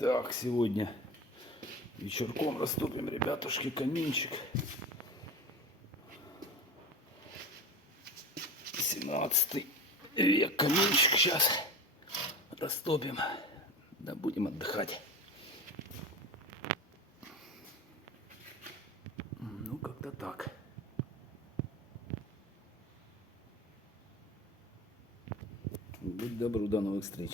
Так, сегодня вечерком растопим, ребятушки, каминчик. 17 век каминчик сейчас растопим. Да будем отдыхать. Ну, как-то так. Будь добру, до новых встреч.